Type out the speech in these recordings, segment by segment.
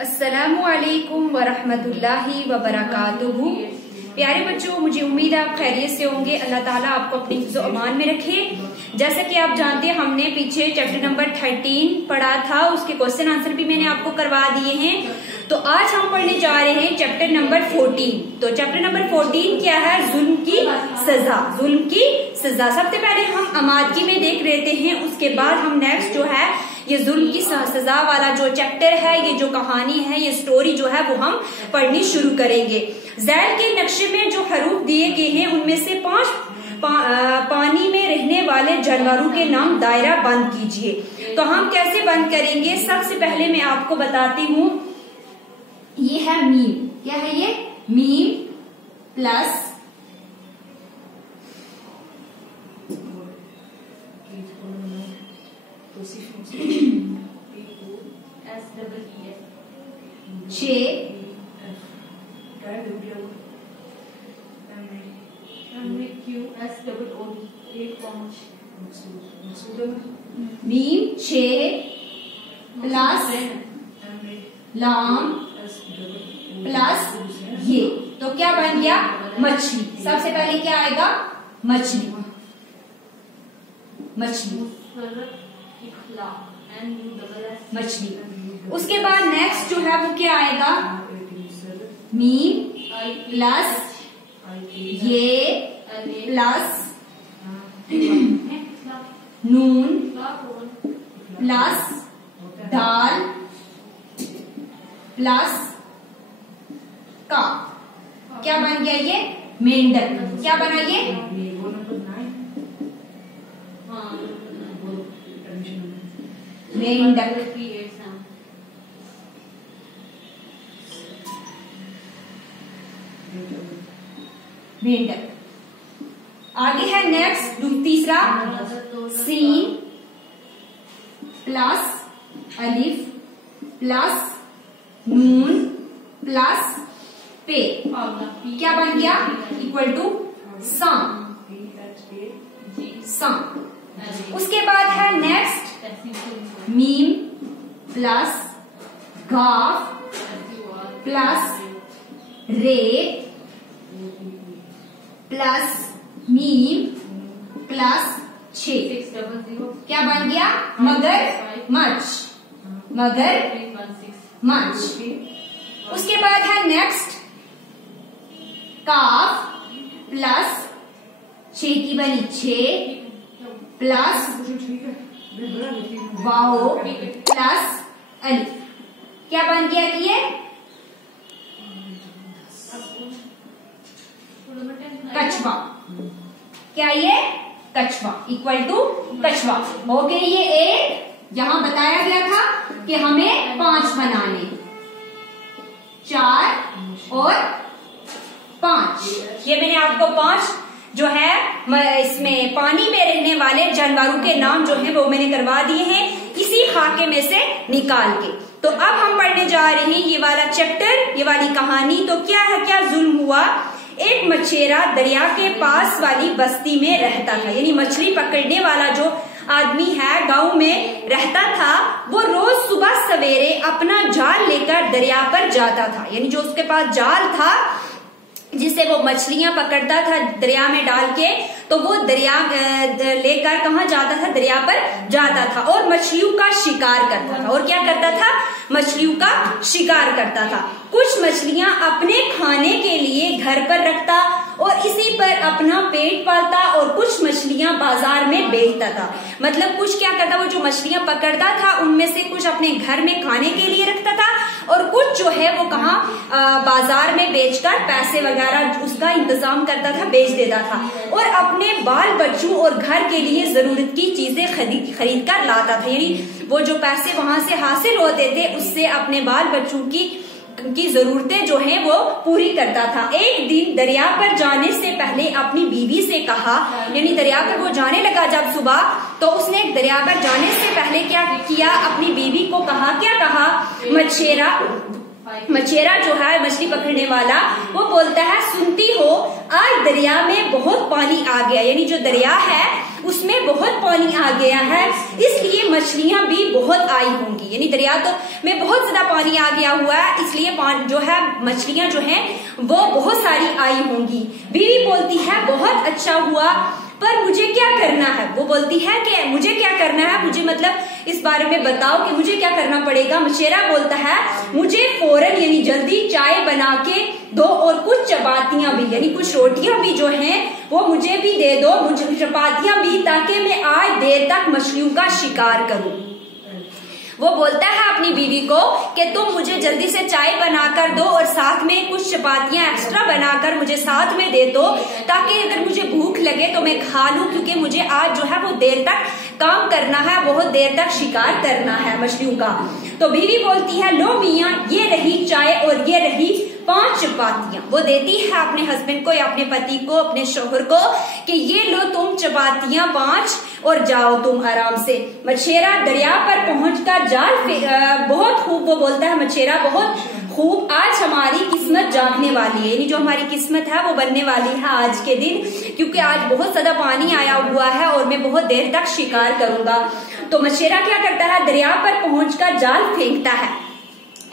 अस्सलामु अलैकुम वरहमतुल्लाहि वबरकातुहू। प्यारे बच्चों, मुझे उम्मीद है आप खैरियत से होंगे। अल्लाह ताला आपको अपनी हिफ्ज़ व अमान में रखे। जैसा कि आप जानते हैं, हमने पीछे चैप्टर नंबर 13 पढ़ा था, उसके क्वेश्चन आंसर भी मैंने आपको करवा दिए हैं। तो आज हम पढ़ने जा रहे हैं चैप्टर नंबर 14। तो चैप्टर नंबर 14 क्या है? जुल्म की सजा। जुल्म की सजा सबसे पहले हम अमादगी में देख लेते हैं, उसके बाद हम नेक्स्ट जो है ये जुल्म की सजा वाला जो चैप्टर है, ये जो कहानी है, ये स्टोरी जो है वो हम पढ़नी शुरू करेंगे। ज़ैल के नक्शे में जो हरूफ दिए गए हैं उनमें से 5 पानी में रहने वाले जानवरों के नाम दायरा बंद कीजिए। तो हम कैसे बंद करेंगे? सबसे पहले मैं आपको बताती हूँ। ये है मीम। क्या है ये? मीम प्लस मीम 6 प्लस लाम प्लस ये, तो क्या बन गया? मछली। सबसे पहले क्या आएगा? मछली। मछली मछली। उसके बाद नेक्स्ट जो है वो क्या आएगा? मीम प्लस ये प्लस नून प्लस दाल प्लस का। क्या बन गया ये? मेंढक। क्या बना ये? मेंढक। मेंढक। आगे है नेक्स्ट तीसरा, सीन प्लस अलिफ प्लस नून प्लस पे। क्या बन गया? इक्वल टू साम। साम। उसके बाद है नेक्स्ट मीम प्लस गाफ प्लस रे प्लस मीम प्लस 6। क्या बन गया? मगर मच। मगर मच। उसके बाद है नेक्स्ट काफ प्लस 6 की बनी 6 प्लस वाओ प्लस अलिफ। क्या बन गया ये? कछवा। क्या ये? कछवा। इक्वल टू कछवा। हो गई ये एक। यहां बताया गया था कि हमें 5 बनाने, 4 और 5। ये मैंने आपको 5 जो है इसमें पानी में रहने वाले जानवरों के नाम जो है वो मैंने करवा दिए हैं इसी खाके में से निकाल के। तो अब हम पढ़ने जा रहे हैं ये वाला चैप्टर, ये वाली कहानी। तो क्या है? क्या जुल्म हुआ? एक मछेरा दरिया के पास वाली बस्ती में रहता था। यानी मछली पकड़ने वाला जो आदमी है गांव में रहता था, वो रोज सुबह सवेरे अपना जाल लेकर दरिया पर जाता था। यानी जो उसके पास जाल था जिससे वो मछलियां पकड़ता था दरिया में डाल के, तो वो दरिया लेकर कहाँ जाता था? दरिया पर जाता था और मछलियों का शिकार करता था। और क्या करता था? मछलियों का शिकार करता था। कुछ मछलियां अपने खाने के लिए घर पर रखता और इसी पर अपना पेट पालता, और कुछ मछलियां बाजार में बेचता था। मतलब कुछ क्या करता? वो जो मछलियां पकड़ता था उनमें से कुछ अपने घर में खाने के लिए रखता था, और कुछ जो है वो कहाँ बाजार में बेचकर पैसे वगैरह उसका इंतजाम करता था, बेच देता था, और अपने बाल बच्चों और घर के लिए जरूरत की चीजें खरीद कर लाता था। यानी वो जो पैसे वहां से हासिल होते थे उससे अपने बाल बच्चों की जरूरतें जो हैं वो पूरी करता था। एक दिन दरिया पर जाने से पहले अपनी बीवी से कहा, यानी दरिया पर वो जाने लगा जब सुबह, तो उसने दरिया पर जाने से पहले क्या किया? अपनी बीवी को कहा। क्या कहा? मछेरा जो है मछली पकड़ने वाला, वो बोलता है, सुनती हो आज दरिया में बहुत पानी आ गया, यानी जो दरिया है उसमें बहुत पानी आ गया है, इसलिए मछलियां भी बहुत आई होंगी, यानी दरिया तो में बहुत ज्यादा पानी आ गया हुआ है, इसलिए जो है मछलियां जो हैं वो बहुत सारी आई होंगी। बीवी बोलती है बहुत अच्छा हुआ, पर मुझे क्या करना है? वो बोलती है कि मुझे क्या करना है, मुझे मतलब इस बारे में बताओ कि मुझे क्या करना पड़ेगा। मछेरा बोलता है मुझे फौरन यानी जल्दी चाय बना के दो और कुछ चपातियां भी, यानी कुछ रोटियां भी जो हैं वो मुझे भी दे दो, मुझे चपातियां भी, ताकि मैं आज देर तक मछलियों का शिकार करूं। वो बोलता है अपनी बीवी को कि तुम मुझे जल्दी से चाय बनाकर दो और साथ में कुछ चपातियां एक्स्ट्रा बनाकर मुझे साथ में दे दो, ताकि अगर मुझे भूख लगे तो मैं खा लूं, क्योंकि मुझे आज जो है वो देर तक काम करना है, बहुत देर तक शिकार करना है मछलियों का। तो बीवी बोलती है लो मियाँ, ये रही चाय और ये रही 5 चपातियां। वो देती है अपने हस्बैंड को या अपने पति को, अपने शोहर को, कि ये लो तुम चपातियां 5 और जाओ तुम आराम से। मछेरा दरिया पर पहुंचकर जाल बहुत खूब, वो बोलता है मछेरा बहुत खूब, आज हमारी किस्मत जागने वाली है, यानी जो हमारी किस्मत है वो बनने वाली है आज के दिन, क्योंकि आज बहुत ज्यादा पानी आया हुआ है और मैं बहुत देर तक शिकार करूंगा। तो मछेरा क्या करता है, दरिया पर पहुंचकर जाल फेंकता है।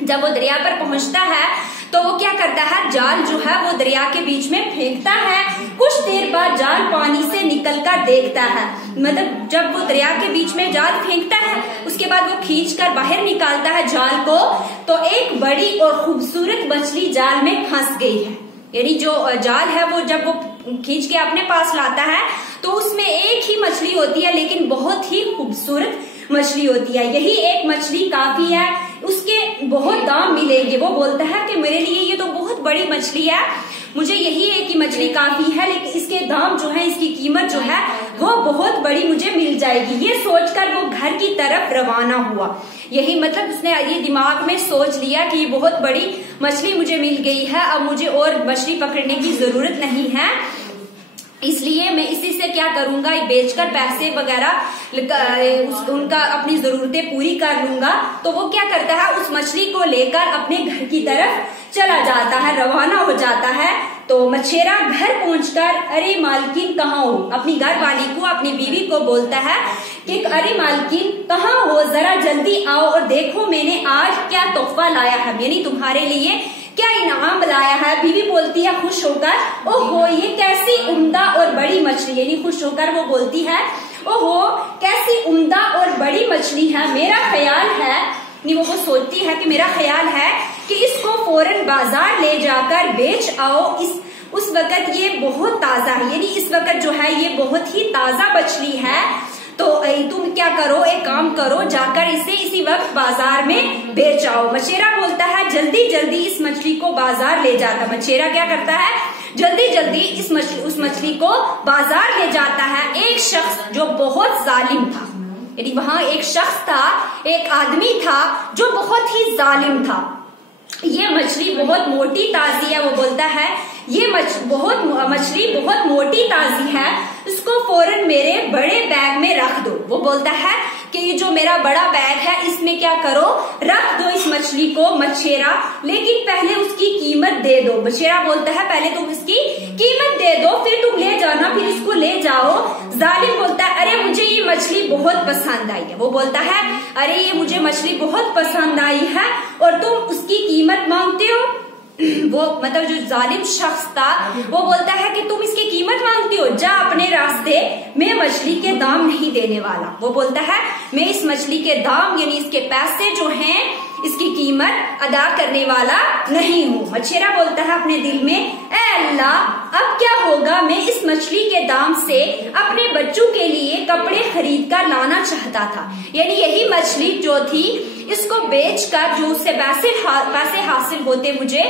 जब वो दरिया पर पहुंचता है तो वो क्या करता है, जाल जो है वो दरिया के बीच में फेंकता है। कुछ देर बाद जाल पानी से निकलकर देखता है, मतलब जब वो दरिया के बीच में जाल फेंकता है उसके बाद वो खींचकर बाहर निकालता है जाल को, तो एक बड़ी और खूबसूरत मछली जाल में फंस गई है। यानी जो जाल है वो जब वो खींच के अपने पास लाता है तो उसमें एक ही मछली होती है, लेकिन बहुत ही खूबसूरत मछली होती है। यही एक मछली काफी है, उसके बहुत दाम मिलेंगे। वो बोलता है कि मेरे लिए ये तो बहुत बड़ी मछली है, मुझे यही एक ही मछली काफी है, लेकिन इसके दाम जो है, इसकी कीमत जो है वो बहुत बड़ी मुझे मिल जाएगी। ये सोचकर वो घर की तरफ रवाना हुआ। यही मतलब उसने ये दिमाग में सोच लिया कि ये बहुत बड़ी मछली मुझे मिल गई है, अब मुझे और मछली पकड़ने की जरूरत नहीं है, इसलिए मैं इसी से क्या करूंगा, बेचकर पैसे वगैरह उनका अपनी जरूरतें पूरी कर लूंगा। तो वो क्या करता है, उस मछली को लेकर अपने घर की तरफ चला जाता है, रवाना हो जाता है। तो मछेरा घर पहुंचकर अरे मालकिन कहाँ हो, अपनी घर वाली को, अपनी बीवी को बोलता है कि अरे मालकिन कहाँ हो, जरा जल्दी आओ और देखो मैंने आज क्या तोहफा लाया है, यानी तुम्हारे लिए क्या इनाम लाया है। बीवी बोलती है खुश होकर, ओहो ये कैसी उम्दा और बड़ी मछली, यानी खुश होकर वो बोलती है ओहो कैसी उम्दा और बड़ी मछली है, मेरा ख्याल है, वो सोचती है कि मेरा ख्याल है कि इसको फौरन बाजार ले जाकर बेच आओ। उस वक्त ये बहुत ताजा है, यानी इस वक्त जो है ये बहुत ही ताजा मछली है, तो तुम क्या करो, एक काम करो, जाकर इसे इसी वक्त बाजार में बेच आओ। मछेरा बोलता है जल्दी जल्दी इस मछली को बाजार ले जाता। मछेरा क्या करता है, जल्दी जल्दी उस मछली को बाजार ले जाता है। एक शख्स जो बहुत जालिम था, यानी वहां एक शख्स था, एक आदमी था जो बहुत ही जालिम था। ये मछली बहुत मोटी ताजी है, वो बोलता है ये मछली बहुत मोटी ताजी है, इसको फौरन मेरे बड़े बैग में रख दो। वो बोलता है कि ये जो मेरा बड़ा बैग है इसमें क्या करो, रख दो इस मछली को मछेरा, लेकिन पहले उसकी कीमत दे दो। मछेरा बोलता है पहले तुम इसकी कीमत दे दो, फिर तुम ले जाना, फिर इसको ले जाओ। जालिम बोलता है अरे मुझे ये मछली बहुत पसंद आई है। वो बोलता है अरे ये मुझे मछली बहुत पसंद आई है और तुम उसकी कीमत मांगते हो। वो मतलब जो जालिम शख्स था वो बोलता है कि तुम इसकी कीमत मांगती हो, जा अपने रास्ते, मैं मछली के दाम नहीं देने वाला। वो बोलता है मैं इस मछली के दाम यानी इसके पैसे जो हैं, इसकी कीमत अदा करने वाला नहीं हूँ। मछेरा बोलता है अपने दिल में ऐ अल्लाह अब क्या होगा, मैं इस मछली के दाम से अपने बच्चों के लिए कपड़े खरीद कर लाना चाहता था। यानी यही मछली जो थी इसको बेचकर जो उससे पैसे हासिल होते मुझे,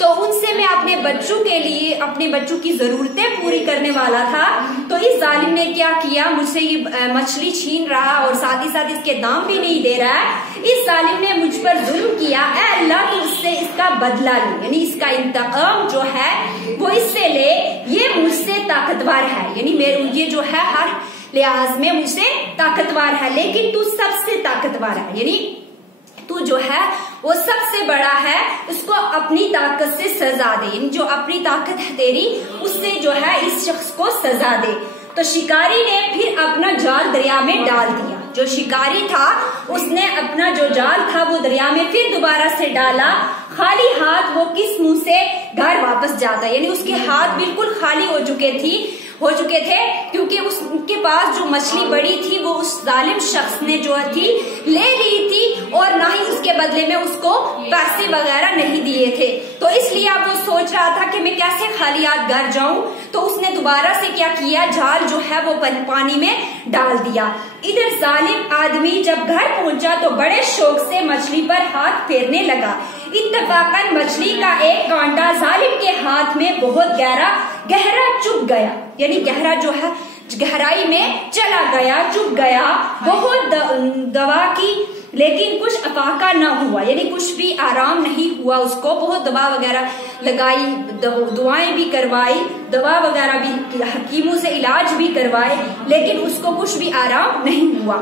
तो उनसे मैं अपने बच्चों के लिए अपने बच्चों की जरूरतें पूरी करने वाला था। तो इस जालिम ने क्या किया, मुझसे ये मछली छीन रहा और साथ ही साथ इसके दाम भी नहीं दे रहा है। इस जालिम ने मुझ पर जुल्म किया, ऐ अल्लाह तू इससे इसका बदला ले, यानी इसका इंतकाम जो है वो इससे ले, ये मुझसे ताकतवर है, यानी ये जो है हर लिहाज में मुझसे ताकतवर है, लेकिन तू सबसे ताकतवर है, यानी तू जो है वो सबसे बड़ा है, उसको अपनी ताकत से सजा दे, जो अपनी ताकत है तेरी उससे जो है इस शख्स को सजा दे। तो शिकारी ने फिर अपना जाल दरिया में डाल दिया। जो शिकारी था उसने अपना जो जाल था वो दरिया में फिर दोबारा से डाला। खाली हाथ वो किस मुंह से घर वापस जाता, यानी उसके हाथ बिल्कुल खाली हो चुके थे क्योंकि उसके पास जो मछली बड़ी थी वो उस जालिम शख्स ने जो थी ले ली थी और ना ही उसके बदले में उसको पैसे वगैरह नहीं दिए थे। तो इसलिए अब वो सोच रहा था कि मैं कैसे खाली हाथ घर जाऊं, तो उसने दोबारा से क्या किया, जाल जो है वो पानी में डाल दिया। इधर जालिम आदमी जब घर पहुंचा तो बड़े शौक से मछली पर हाथ फेरने लगा। इत्तफाकन मछली का एक कांटा जालिम के हाथ में बहुत गहरा चुभ गया, यानी गहरा जो है गहराई में चला गया, चुभ गया। बहुत दवा की लेकिन कुछ अफाका न हुआ, यानी कुछ भी आराम नहीं हुआ उसको। बहुत दवा वगैरह लगाई, दुआएं भी करवाई, दवा वगैरह भी, हकीमों से इलाज भी करवाए, लेकिन उसको कुछ भी आराम नहीं हुआ,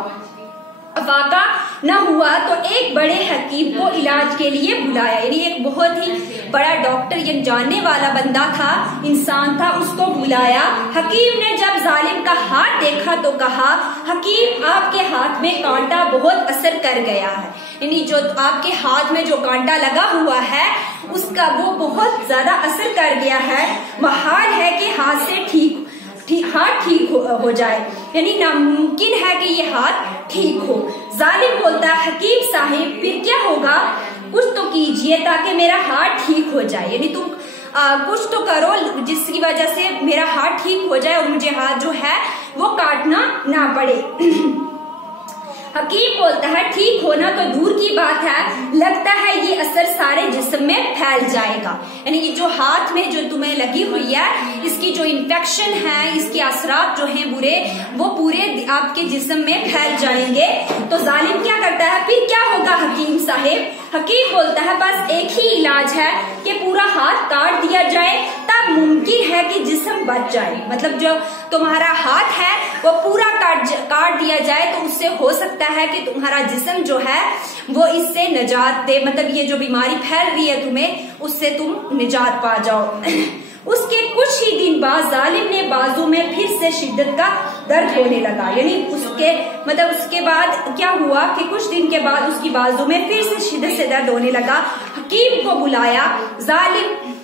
अफाका न हुआ। तो एक बड़े हकीम को इलाज के लिए बुलाया, यानी एक बहुत ही बड़ा डॉक्टर, यानी जानने वाला बंदा था, इंसान था, उसको बुलाया। हकीम ने जब जालिम का हाथ देखा तो कहा, हकीम आपके हाथ में कांटा बहुत असर कर गया है, यानी जो आपके हाथ में जो कांटा लगा हुआ है उसका वो बहुत ज्यादा असर कर गया है। महाल है कि हाथ से हाथ ठीक हो जाए, यानी नामुमकिन है कि ये हाथ ठीक हो। जालिम बोलता है, हकीम साहिब फिर क्या होगा, कुछ तो कीजिए ताकि मेरा हाथ ठीक हो जाए, यानी तुम कुछ तो करो जिसकी वजह से मेरा हाथ ठीक हो जाए और मुझे हाथ जो है वो काटना ना पड़े। हकीम बोलता है, ठीक होना तो दूर की बात है, लगता है ये असर सारे जिस्म में फैल जाएगा, यानी ये जो हाथ में जो तुम्हें लगी हुई है इसकी जो इन्फेक्शन है, इसके असरात जो हैं बुरे, वो पूरे आपके जिस्म में फैल जाएंगे। तो जालिम क्या करता है, फिर क्या होगा हकीम साहेब? हकीम बोलता है, बस एक ही इलाज है कि पूरा हाथ काट दिया जाए, तब मुमकिन है कि जिस्म बच जाए। मतलब जो तुम्हारा हाथ है वो पूरा काट दिया जाए तो उससे हो सकता है कि तुम्हारा जिस्म जो है वो इससे निजात दे, मतलब ये जो बीमारी फैल रही है तुम्हें, उससे तुम निजात पा जाओ। उसके कुछ ही दिन बाद जालिम ने बाजू में फिर से शिद्दत का दर्द होने लगा, यानी उसके बाद क्या हुआ कि कुछ दिन के बाद उसकी बाजू में फिर से शिद्दत से दर्द होने लगा। हकीम को बुलाया। जालिम,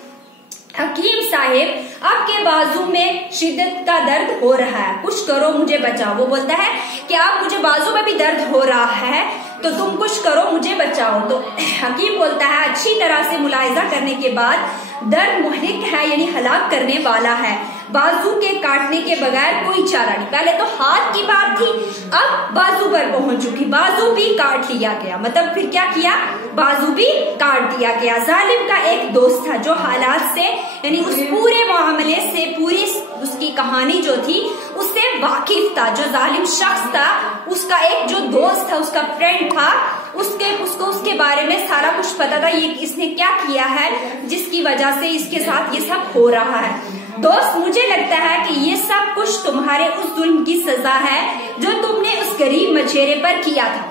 हकीम साहेब आपके बाजू में शिद्दत का दर्द हो रहा है, कुछ करो मुझे बचाओ। वो बोलता है कि आप मुझे बाजू में भी दर्द हो रहा है तो तुम कुछ करो मुझे बचाओ। तो हकीम बोलता है, अच्छी तरह से मुलाहिजा करने के बाद दर्द मुहलिक है, यानी हलाक करने वाला है, बाजू के काटने के बगैर कोई चारा नहीं। पहले तो हाथ की बात थी, अब बाजू पर पहुंच चुकी, बाजू भी काट लिया गया। मतलब फिर क्या किया, बाजू भी काट दिया गया। जालिम का एक दोस्त था जो हालात से, यानी उस पूरे मामले से, पूरी उसकी कहानी जो थी उससे वाकिफ था। जो जालिम शख्स था उसका एक जो दोस्त था, उसका फ्रेंड था, उसको उसके बारे में सारा कुछ पता था, ये इसने क्या किया है जिसकी वजह से इसके साथ ये सब हो रहा है। दोस्त, मुझे लगता है कि ये सब कुछ तुम्हारे उस जुल्म की सजा है जो तुमने उस गरीब मछेरे पर किया था,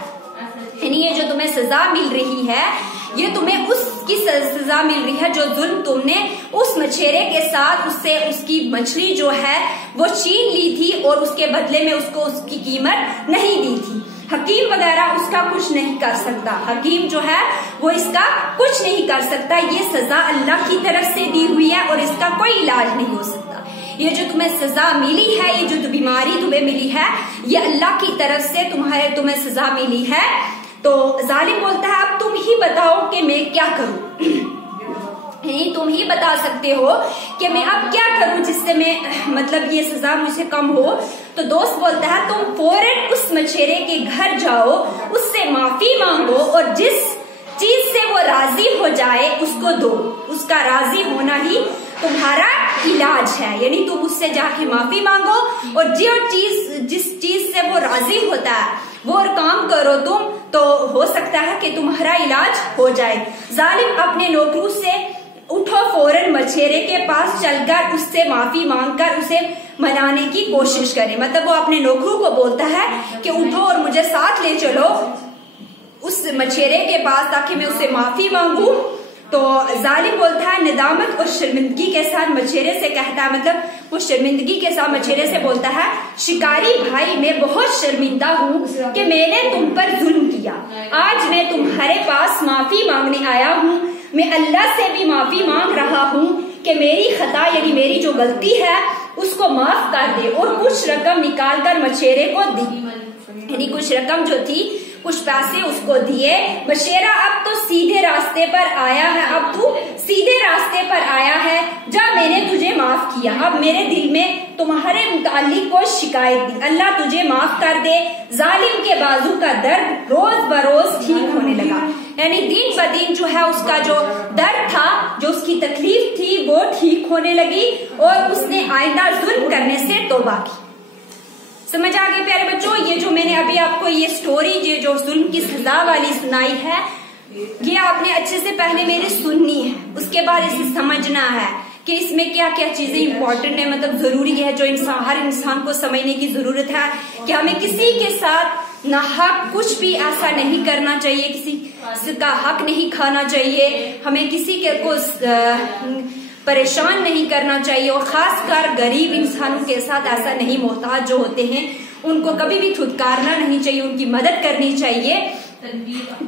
यानी ये जो तुम्हें सजा मिल रही है ये तुम्हें उसकी सजा मिल रही है जो जुल्म तुमने उस मछेरे के साथ उससे उसकी मछली जो है वो छीन ली थी और उसके बदले में उसको उसकी कीमत नहीं दी थी। हकीम वगैरह उसका कुछ नहीं कर सकता, हकीम जो है वो इसका कुछ नहीं कर सकता। ये सजा अल्लाह की तरफ से दी हुई है और इसका कोई इलाज नहीं हो सकता। ये जो तुम्हें सजा मिली है, ये जो बीमारी तुम्हें मिली है, ये अल्लाह की तरफ से तुम्हें सजा मिली है। तो जालिम बोलता है, अब तुम ही बताओ कि मैं क्या करूं, नहीं तुम ही बता सकते हो कि मैं अब क्या करूं जिससे मैं मतलब ये सजा मुझसे कम हो। तो दोस्त बोलता है, तुम फौरन उस मछेरे के घर जाओ, उससे माफी मांगो और जिस चीज से वो राजी हो जाए उसको दो, उसका राजी होना ही तुम्हारा इलाज है। यानी तुम उससे जाके माफी मांगो और जिस चीज से वो राजी होता है वो और काम करो तुम, तो हो सकता है कि तुम्हारा इलाज हो जाए। जालिम अपने नौकरों से उठो फौरन मछेरे के पास चलकर उससे माफी मांगकर उसे मनाने की कोशिश करे। मतलब वो अपने नौकरों को बोलता है कि उठो और मुझे साथ ले चलो उस मछेरे के पास ताकि मैं उससे माफी मांगू। तो जालिम बोलता है निदामत और शर्मिंदगी के साथ मछेरे से कहता है, मतलब वो शर्मिंदगी के साथ मछेरे से बोलता है, शिकारी भाई मैं बहुत शर्मिंदा हूँ कि मैंने तुम पर जुल्म किया। आज मैं तुम्हारे पास माफी मांगने आया हूँ। मैं अल्लाह से भी माफी मांग रहा हूँ कि मेरी खता यानी मेरी जो गलती है उसको माफ कर दे। और कुछ रकम निकाल कर मछेरे को दी, यानी कुछ रकम जो थी कुछ पैसे उसको दिए। मछेरा अब तो सीधे रास्ते पर आया है, अब तू सीधे रास्ते पर आया है, जा मैंने तुझे माफ किया। अब मेरे दिल में तुम्हारे मुतालिक कोई शिकायत दी, अल्लाह तुझे माफ कर दे। जालिम के बाजू का दर्द रोज बरोज ठीक होने लगा, यानी दिन ब दिन जो है उसका जो दर्द था, जो उसकी तकलीफ थी वो ठीक होने लगी और उसने आइंदा जुल्म करने से तौबा की। समझ आ गए प्यारे बच्चों? ये जो मैंने अभी आपको ये स्टोरी ये जो जुल्म की सजा वाली सुनाई है, ये आपने अच्छे से पहले मेरे सुननी है, उसके बाद इसे समझना है कि इसमें क्या क्या चीजें इंपॉर्टेंट है, मतलब जरूरी है, जो इंसान हर इंसान को समझने की जरूरत है कि हमें किसी के साथ ना हक कुछ भी ऐसा नहीं करना चाहिए, किसी का हक नहीं खाना चाहिए, हमें किसी के को परेशान नहीं करना चाहिए, और खासकर गरीब इंसानों के साथ ऐसा नहीं, मोहताज जो होते हैं उनको कभी भी धुतकारना नहीं चाहिए, उनकी मदद करनी चाहिए,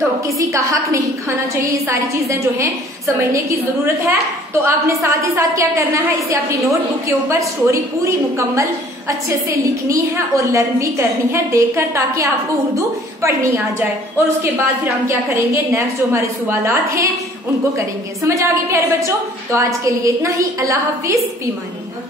तो किसी का हक नहीं खाना चाहिए। ये सारी चीजें जो हैं समझने की जरूरत है। तो आपने साथ ही साथ क्या करना है, इसे अपनी नोटबुक के ऊपर स्टोरी पूरी मुकम्मल अच्छे से लिखनी है और लर्न भी करनी है देखकर, ताकि आपको उर्दू पढ़नी आ जाए। और उसके बाद फिर हम क्या करेंगे, नेक्स्ट जो हमारे सवालात हैं उनको करेंगे। समझ आ गई प्यारे बच्चों? तो आज के लिए इतना ही। अल्लाह हाफिज, फी अमान अल्लाह।